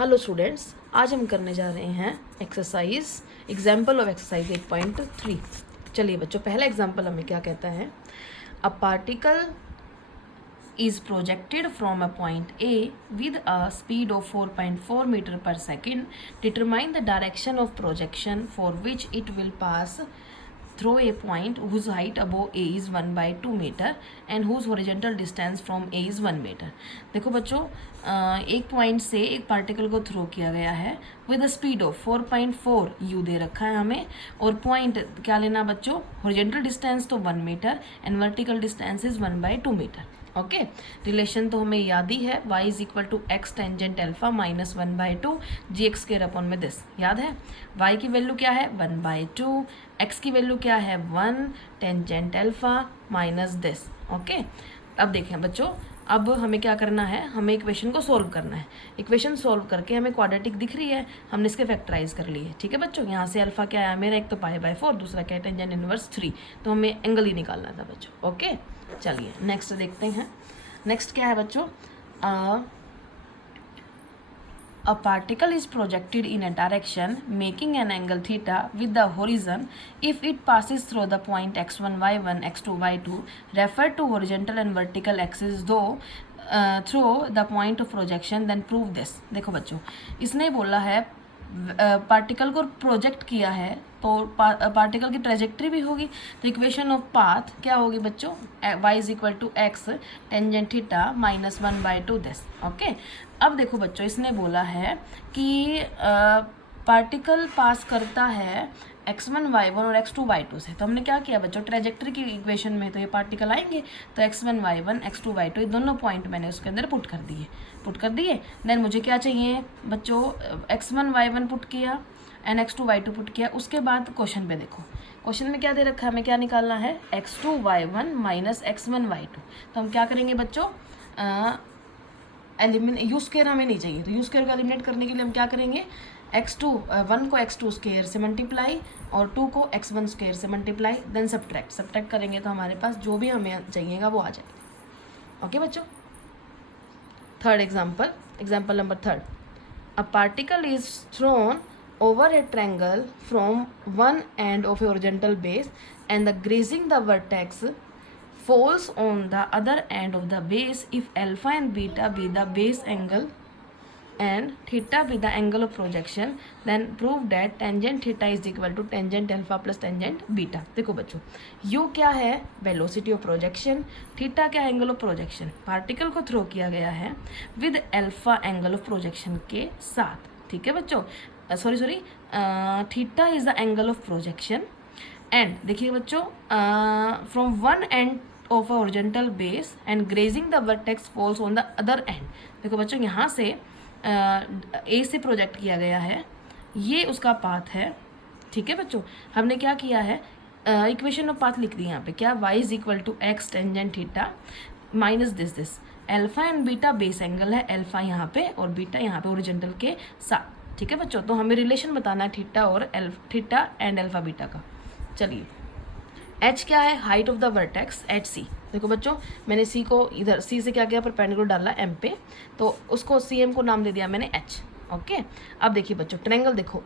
Hello students, आज हम करने जा रहे हैं एक्सरसाइज एग्जाम्पल ऑफ एक्सरसाइज 8.3। चलिए बच्चों, पहला एग्जाम्पल हमें क्या कहता है। A particle is projected from a point A with a speed of 4.4 meter per second. Determine the direction of projection for which it will pass through a point whose height above A is 1/2 meter and whose horizontal distance from A is 1 meter. देखो बच्चों, एक point से एक particle को throw किया गया है with a speed of 4.4 u दे रखा है हमें, और पॉइंट क्या लेना बच्चों, हॉरिजॉन्टल डिस्टेंस तो 1 metre and vertical distance is 1/2 metre. Okay, relation तो हमें याद ही है, y is equal to x tangent alpha minus 1/2 G x square upon में दिस, याद है। y की वैल्यू क्या है 1/2, x की वैल्यू क्या है 1 tangent alpha minus this. Okay, अब देखें बच्चों, अब हमें क्या करना है, हमें इक्वेशन को सोल्व करना है। इक्वेशन सोल्व करके हमें क्वाड्रेटिक दिख रही है, हमने इसके फैक्टराइज कर लिए। ठीक है बच्चों, यहाँ से अल्फा क्या आया मेरा, एक तो π/4, दूसरा क्या है टेंजेंट इनवर्स 3, तो हमें एंगल ही निकालना था बच्चों। ओके, चलिए नेक्स्ट देखते हैं। नेक्स्ट क्या है बच्चों, a particle is projected in a direction making an angle theta with the horizon if it passes through the point x1 y1 x2 y2 refer to horizontal and vertical axis though through the point of projection then prove this। देखो बच्चों, इसने बोला है particle को project किया है तो particle की ट्रेजेक्ट्री भी होगी, तो इक्वेशन ऑफ पाथ क्या होगी बच्चों, y is equal to x tangent theta minus 1/2 this. Okay, अब देखो बच्चों, इसने बोला है कि पार्टिकल पास करता है x1 y1 और x2 y2 से, तो हमने क्या किया बच्चों, ट्रेजेक्ट्री की इक्वेशन में तो ये पार्टिकल आएंगे, तो x1 y1 x2 y2 ये दोनों पॉइंट मैंने उसके अंदर पुट कर दिए। देन मुझे क्या चाहिए बच्चों, x1 y1 पुट किया एंड x2 y2 पुट किया। उसके बाद क्वेश्चन पे देखो, क्वेश्चन में क्या दे रखा है, हमें क्या निकालना है x2 y1 minus x1 y2। तो हम क्या करेंगे बच्चों, यू स्क्वायर हमें नहीं चाहिए, तो यू स्क्वायर को एलिमिनेट करने के लिए हम क्या करेंगे, वन को x2 स्क्वायर से मल्टीप्लाई और 2 को x1 स्क्वायर से मल्टीप्लाई, देन सब्ट्रैक्ट करेंगे तो हमारे पास जो भी हमें चाहिएगा वो आ जाएगा। ओके बच्चों, third example number 3। A particle is throne over a triangle from one end of a horizontal base and the grazing the vertex falls on the other end of the base if alpha and beta be the base angle and theta be the angle of projection then prove that tangent theta is equal to tangent alpha plus tangent beta। देखो बच्चों, u क्या है velocity of projection, theta क्या है angle of projection. Particle को throw किया गया है with alpha angle of projection के साथ। ठीक है बच्चों, sorry theta is the angle of projection and देखिए बच्चों, from one end of a horizontal base and grazing the vertex falls on the other and. देखो बच्चों, यहाँ से ए से प्रोजेक्ट किया गया है, ये उसका पाथ है। ठीक है बच्चों, हमने क्या किया है, इक्वेशन ऑफ पाथ लिख दी यहाँ पे, क्या y is equal to x tangent theta minus this alpha and beta base angle है, अल्फा यहाँ पे और बीटा यहाँ पे हॉरिजॉन्टल के साथ। ठीक है बच्चों, तो हमें रिलेशन बताना है थीटा एंड अल्फा बीटा का। चलिए, h क्या है, height of the vertex at C. देखो बच्चों, मैंने c को इधर c से क्या किया, परपेंडिकुलर डाला m पे, तो उसको cm को नाम दे दिया मैंने h। ओके, अब देखिए बच्चों, ट्रायंगल देखो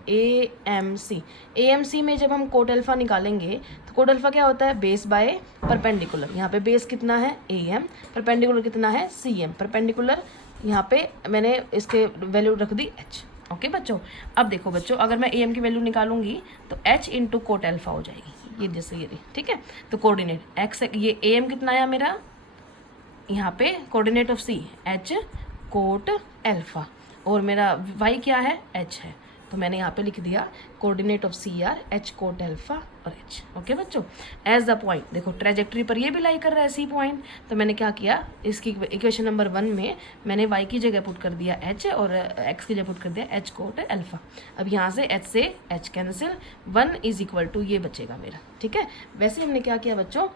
AMC में जब हम कोट अल्फा निकालेंगे तो कोट अल्फा क्या होता है, बेस बाय परपेंडिकुलर। यहाँ पे बेस कितना है AM, परपेंडिकुलर कितना है CM, परपेंडिकुलर यहाँ पे मैंने इसके वैल्यू रख दी h। ओके बच्चों, अब देखो बच्चों, अगर मैं AM की वैल्यू निकालूंगी तो h इंटू कोट अल्फा हो जाएगी, ये जैसे ये। ठीक है, तो कोऑर्डिनेट x, ये AM कितना आया मेरा, यहाँ पे coordinate of C h coat alpha, और मेरा y क्या है h है, तो मैंने यहाँ पे लिख दिया coordinate of CR h coat alpha और h। ओके बच्चों, एज द पॉइंट, देखो ट्रेजेक्ट्री पर ये भी लाई कर रहा है C पॉइंट, तो मैंने क्या किया, इसकी इक्वेशन नंबर 1 में मैंने y की जगह पुट कर दिया h और x की जगह पुट कर दिया h कोट अल्फा। अब यहाँ से h से h cancel, 1 is equal to ये बचेगा मेरा। ठीक है, वैसे हमने क्या किया बच्चों,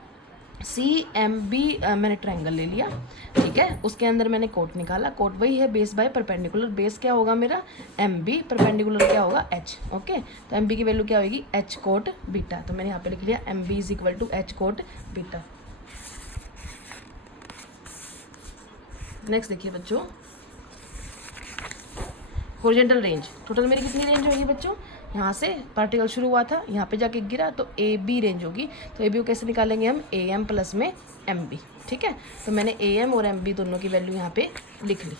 CMB मैंने ट्रायंगल ले लिया। ठीक है, उसके अंदर मैंने कोट निकाला, कोट वही है बेस बाय परपेंडिकुलर, बेस क्या होगा मेरा MB, परपेंडिकुलर क्या होगा H। ओके, तो MB की वैल्यू क्या होगी H कोट बीटा, तो मैंने यहाँ पे लिख लिया MB is equal to H cot beta. Next देखिए बच्चों, हॉरिजॉन्टल रेंज, टोटल मेरी कितनी रेंज होगी बच्चों, यहाँ से पार्टिकल शुरू हुआ था, यहाँ पे जाके गिरा, तो ए बी रेंज होगी। तो ए बी को कैसे निकालेंगे हम, ए एम प्लस में एम बी। ठीक है, तो मैंने ए एम और एम बी दोनों की वैल्यू यहाँ पे लिख ली।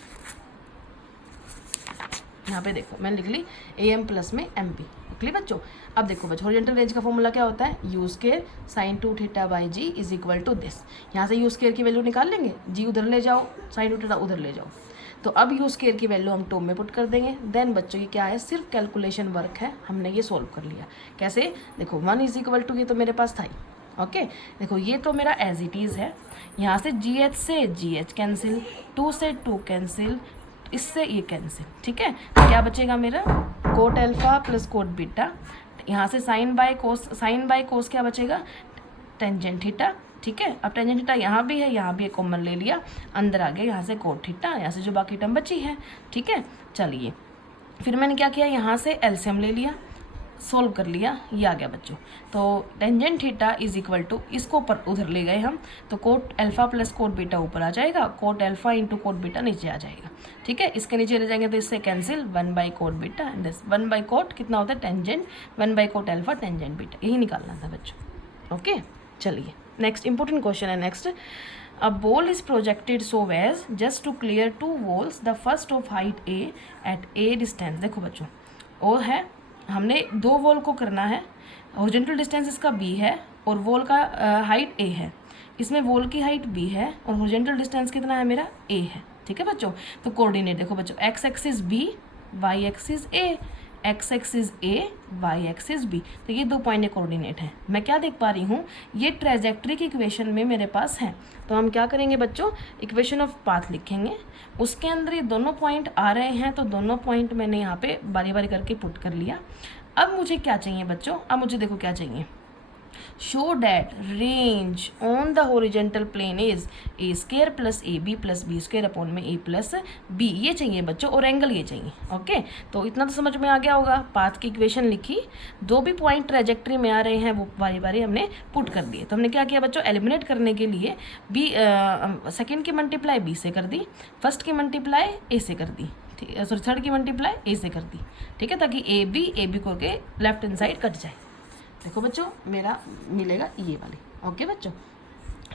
यहाँ पे देखो मैंने लिख ली ए एम प्लस में एम बी, लिख ली बच्चों। अब देखो बच्चों, हॉरिजॉन्टल रेंज का फॉर्मूला क्या होता है, u square sine 2 theta by g is equal to this. यहाँ से यू स्क्वायर की वैल्यू निकाल लेंगे, जी उधर ले जाओ, साइन 2 थीटा उधर ले जाओ। तो अब यू स्क्वायर की वैल्यू हम टर्म में पुट कर देंगे। देन बच्चों ये क्या है, सिर्फ कैलकुलेशन वर्क है, हमने ये सोल्व कर लिया। कैसे, देखो 1 इज इक्वल टू, ये तो मेरे पास था ही। ओके, देखो ये तो मेरा एज इट इज़ है। यहाँ से जी एच से जी एच कैंसिल, 2 से 2 कैंसिल, इससे ये कैंसिल। ठीक है, तो क्या बचेगा मेरा, coat alpha plus cot beta. यहाँ से साइन बाय कोस क्या बचेगा, टेंजेंट थीटा। ठीक है, अब टेंजेंट थीटा यहाँ भी है, यहाँ भी कॉमन ले लिया, अंदर आ गया यहाँ से कोट थीटा, यहाँ से जो बाकी टर्म बची है। ठीक है, चलिए फिर मैंने क्या किया, यहाँ से एलसीएम ले लिया, सोल्व कर लिया, ये आ गया बच्चों। तो tangent theta is equal to, इसको ऊपर उधर ले गए हम, तो cot alpha plus cot beta ऊपर आ जाएगा, cot alpha into cot beta नीचे आ जाएगा। ठीक है, इसके नीचे ले जाएंगे तो इससे cancel, 1 by cot beta and 1 by cot कितना होता है tangent, 1 by cot alpha tangent beta, यही निकालना था बच्चों। ओके, चलिए नेक्स्ट इंपॉर्टेंट क्वेश्चन है। Next, a ball is projected so as just to clear 2 walls, the first of height a at a distance. देखो बच्चों, वो है, हमने 2 वॉल को करना है, हॉरिजॉन्टल डिस्टेंस इसका b है और वॉल का हाइट a है, इसमें वॉल की हाइट b है और हॉरिजॉन्टल डिस्टेंस कितना है मेरा a है। ठीक है बच्चों, तो कोऑर्डिनेट देखो बच्चों, x axis b, y axis a, x axis a, y axis b, तो ये 2 पॉइंट कोऑर्डिनेट हैं। मैं क्या देख पा रही हूँ, ये ट्रेजेक्ट्री की इक्वेशन में मेरे पास है। तो हम क्या करेंगे बच्चों, इक्वेशन ऑफ पाथ लिखेंगे, उसके अंदर ये दोनों पॉइंट आ रहे हैं, तो दोनों पॉइंट मैंने यहाँ पे बारी बारी करके पुट कर लिया। अब मुझे क्या चाहिए बच्चों, अब मुझे देखो क्या चाहिए, show that range on the horizontal plane is a square plus A B plus B square upon में ए प्लस बी, ये चाहिए बच्चों, और एंगल ये चाहिए। ओके, तो इतना तो समझ में आ गया होगा, पाथ की इक्वेशन लिखी, 2 भी पॉइंट ट्रेजेक्ट्री में आ रहे हैं, वो बारी बारी हमने पुट कर दिए। तो हमने क्या किया बच्चों, एलिमिनेट करने के लिए बी सेकेंड की मल्टीप्लाई बी से कर दी, फर्स्ट की मल्टीप्लाई ए से कर दी, सॉरी थर्ड की मल्टीप्लाई ए से कर दी। ठीक है, ताकि ए बी को के लेफ्ट हैंड साइड कट जाए। देखो बच्चों, मेरा मिलेगा ये वाली। ओके बच्चों,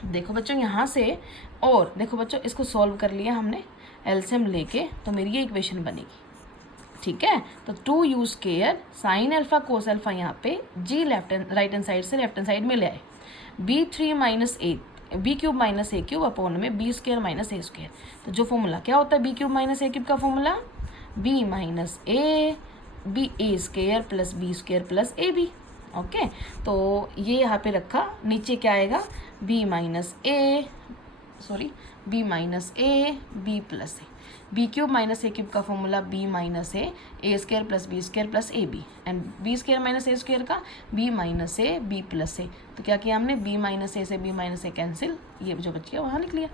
देखो बच्चों यहाँ से, और देखो बच्चों इसको सॉल्व कर लिया हमने एलसीएम लेके, तो मेरी ये इक्वेशन बनेगी। ठीक है, तो 2 u square sine alpha cos alpha, यहाँ पे जी राइट हैंड साइड से लेफ्ट हैंड साइड में ले आए, b3 minus A B cube minus A cube upon में बी स्क्वायर माइनस ए स्क्वायर। तो जो फॉर्मूला क्या होता है बी क्यूब माइनस ए क्यूब का formula, B minus A b a square plus B square plus A b. Okay, तो ये यहाँ पे रखा, नीचे क्या आएगा, B minus A B plus A, B cube minus A cube का formula B minus A square plus B square plus A B, and B square minus A square का B minus A B plus A. तो क्या किया हमने, B minus ए से B minus ए cancel, ये जो बच गया वहाँ लिख लिया।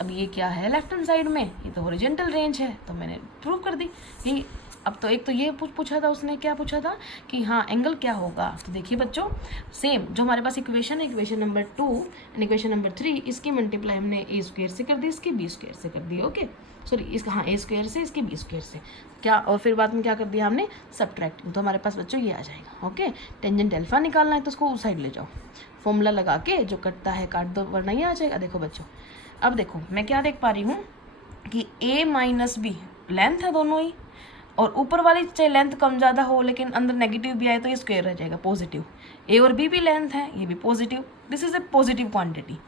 अब ये क्या है लेफ्ट हैंड साइड में, ये तो हॉरिजॉन्टल रेंज है, तो मैंने प्रूव कर दी यही। अब तो एक तो ये पूछा था उसने, क्या पूछा था कि हाँ एंगल क्या होगा। तो देखिए बच्चों, सेम जो हमारे पास इक्वेशन है, equation number 2 and equation number 3, इसकी मल्टीप्लाई हमने ए स्क्वायर से कर दी, इसकी बी स्क्वायर से कर दी। ओके, सॉरी इसका हाँ ए स्क्वायर से, इसकी बी स्क्वायर से क्या, और फिर बाद में क्या कर दिया हमने, सब्ट्रैक्टिंग। तो हमारे पास बच्चों ये आ जाएगा। ओके, टेंजेंट अल्फा निकालना है तो उसको उस साइड ले जाओ, फॉर्मूला लगा के जो कटता है काट दो, वरना ये आ जाएगा। देखो बच्चों, अब देखो मैं क्या देख पा रही हूँ कि a माइनस बी लेंथ है दोनों ही, और ऊपर वाली चाहे लेंथ कम ज़्यादा हो लेकिन अंदर नेगेटिव भी आए तो ये स्क्वायर रह जाएगा पॉजिटिव। a और b भी लेंथ है, ये भी positive, this is a positive quantity.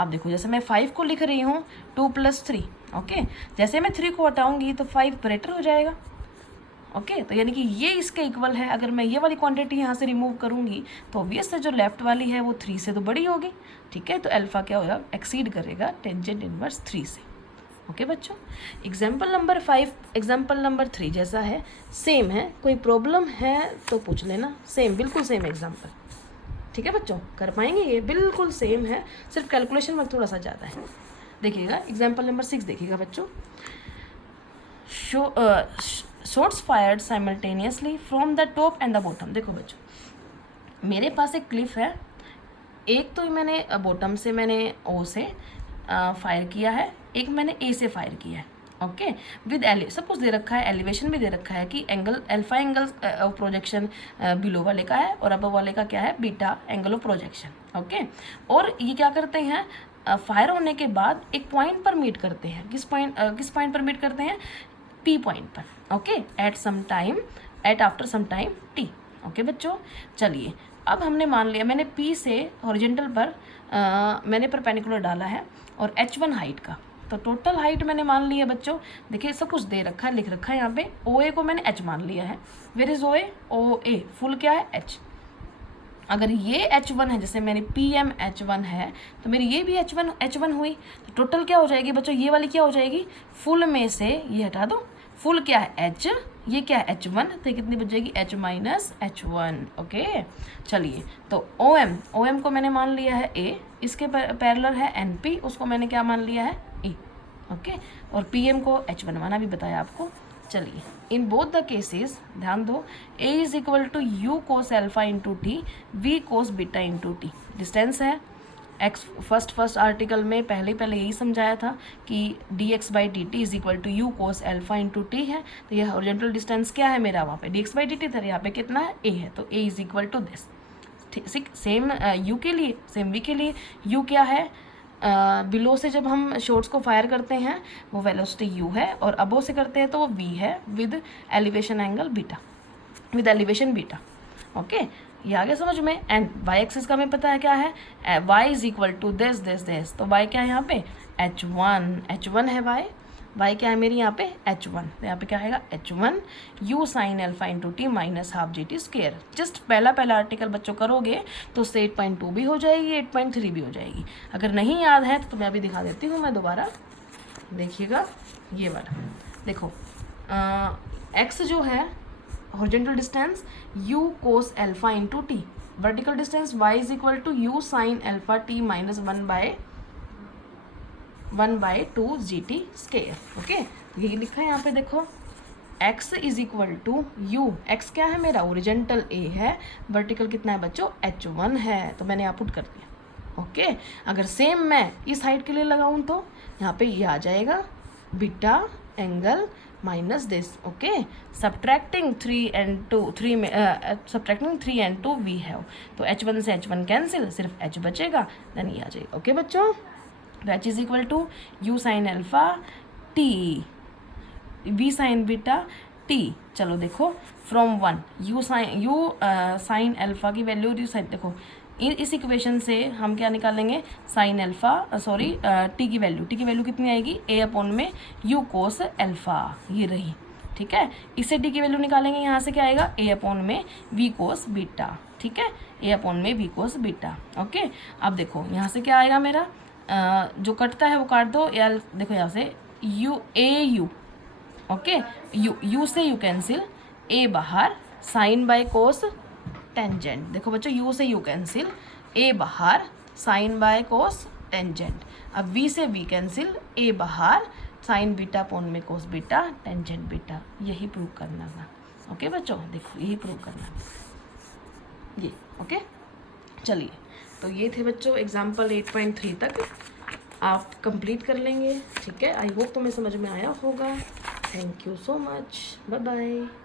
अब देखो जैसे मैं 5 को लिख रही हूँ 2 + 3, ओके, जैसे मैं 3 को हटाऊंगी तो 5 ग्रेटर हो जाएगा। ओके, तो यानी कि ये इसके इक्वल है। अगर मैं ये वाली क्वांटिटी यहाँ से रिमूव करूँगी तो ऑब्वियस है जो लेफ्ट वाली है वो 3 से तो बड़ी होगी। ठीक है, तो अल्फा क्या होगा, एक्सीड करेगा टेंजेंट इनवर्स 3 से। ओके बच्चों, एग्जाम्पल नंबर 5 एग्जाम्पल नंबर 3 जैसा है, सेम है, कोई प्रॉब्लम है तो पूछ लेना, सेम बिल्कुल सेम एग्जाम्पल। ठीक है बच्चों, कर पाएंगे, ये बिल्कुल सेम है, सिर्फ कैलकुलेशन वर्क थोड़ा सा ज़्यादा है। देखिएगा एग्जाम्पल नंबर 6 देखिएगा बच्चों, shots fired simultaneously from the top and the bottom. देखो बच्चों, मेरे पास एक क्लिफ है, एक तो मैंने बॉटम से मैंने ओ से फायर किया है, एक मैंने ए से फायर किया है। ओके विद सपोज दे रखा है एलिवेशन भी दे रखा है कि angle alpha angle of projection below वाले का है और अबव वाले का क्या है beta angle of projection. Okay और ये क्या करते हैं फायर होने के बाद एक पॉइंट पर मीट करते हैं। किस पॉइंट पर मीट करते हैं? पी पॉइंट पर। Okay at after some time t. Okay बच्चों चलिए अब हमने मान लिया मैंने पी से हॉरिजॉन्टल पर मैंने परपेंडिकुलर डाला है और h1 हाइट का, तो टोटल हाइट मैंने मान ली है बच्चों। देखिए सब कुछ दे रखा है, लिख रखा है यहाँ पे OA को मैंने h मान लिया है। वेयर इज OA फुल क्या है h। अगर ये h1 है जैसे मेरी PM h1 है तो मेरी ये भी h1 हुई, तो टोटल क्या हो जाएगी बच्चों? ये वाली क्या हो जाएगी? फुल में से ये हटा दो, फुल क्या है h, ये क्या है h1, तो कितनी बच जाएगी h माइनस h1। ओके चलिए तो OM को मैंने मान लिया है A, इसके पैरेलल है NP, उसको मैंने क्या मान लिया है A। ओके और PM को h बनवाना भी बताया आपको। चलिए इन बोथ द केसेस ध्यान दो A is equal to U cos alpha into t V cos beta into t. Distance है x फर्स्ट आर्टिकल में पहले यही समझाया था कि dx by d t is equal to u cos alpha into t है। तो ये हॉरिजॉन्टल डिस्टेंस क्या है मेरा? वहाँ पे dx बाई डी टी था, यहाँ पे कितना है? a है, तो a is equal to this. ठीक सेम u के लिए सेम v के लिए u क्या है? बिलो से जब हम शॉट्स को फायर करते हैं वो वेलोसिटी u है और अबो से करते हैं तो वो v है with elevation angle beta, with elevation beta. Okay ये आ गया समझ में। एंड y एक्सिस का हमें पता है क्या है? y is equal to this. तो y क्या है यहाँ पे? h1 है y क्या है मेरी यहाँ पे? h1। तो यहाँ पे क्या आएगा? h1 u sine alpha into T minus half G T square. Just पहला आर्टिकल बच्चों करोगे तो उससे 8.2 भी हो जाएगी, 8.3 भी हो जाएगी। अगर नहीं याद है तो मैं अभी दिखा देती हूँ, मैं दोबारा देखिएगा। ये वाला देखो x जो है horizontal distance u cos alpha into t, vertical distance y is equal to u sine alpha t minus 1/2 g t square. Okay यही लिखा है यहाँ पे देखो x is equal to u, x क्या है मेरा? ओरिजेंटल a है, वर्टिकल कितना है बच्चों? h1 है, तो मैंने यहाँ पुट कर दिया। ओके अगर सेम मैं इस हाइट के लिए लगाऊँ तो यहाँ पे ये आ जाएगा beta angle minus this. Okay subtracting 3 and 2 v है, तो h1 से h1 कैंसिल, सिर्फ h बचेगा, देन ये आ जाएगा। ओके बच्चों h is equal to u sine alpha t v sine beta t. चलो देखो फ्रॉम 1 u साइन अल्फा की वैल्यू देखो इस इक्वेशन से हम क्या निकालेंगे? साइन अल्फा टी की वैल्यू कितनी आएगी? a अपॉन में u कोस अल्फा, ये रही। ठीक है इससे t की वैल्यू निकालेंगे, यहाँ से क्या आएगा? a अपॉन में v कोस बीटा। ठीक है a अपॉन में v कोस बीटा। ओके अब देखो यहाँ से क्या आएगा मेरा? जो कटता है वो काट दो यार। देखो यहाँ से u ओके u से u कैंसिल, a बाहर, साइन बाय कोस टेंजेंट। देखो बच्चों u से u कैंसिल, a बाहर, साइन बाय कोस टेंजेंट। अब v से v कैंसिल, a बाहर, साइन बीटा अपॉन में कोस बीटा टेंजेंट बीटा। यही प्रूव करना था। ओके बच्चों देखो यही प्रूव करना ये। ओके चलिए तो ये थे बच्चों एग्जाम्पल 8.3 तक आप कंप्लीट कर लेंगे। ठीक है आई होप तुम्हें समझ में आया होगा। Thank you so much, bye bye.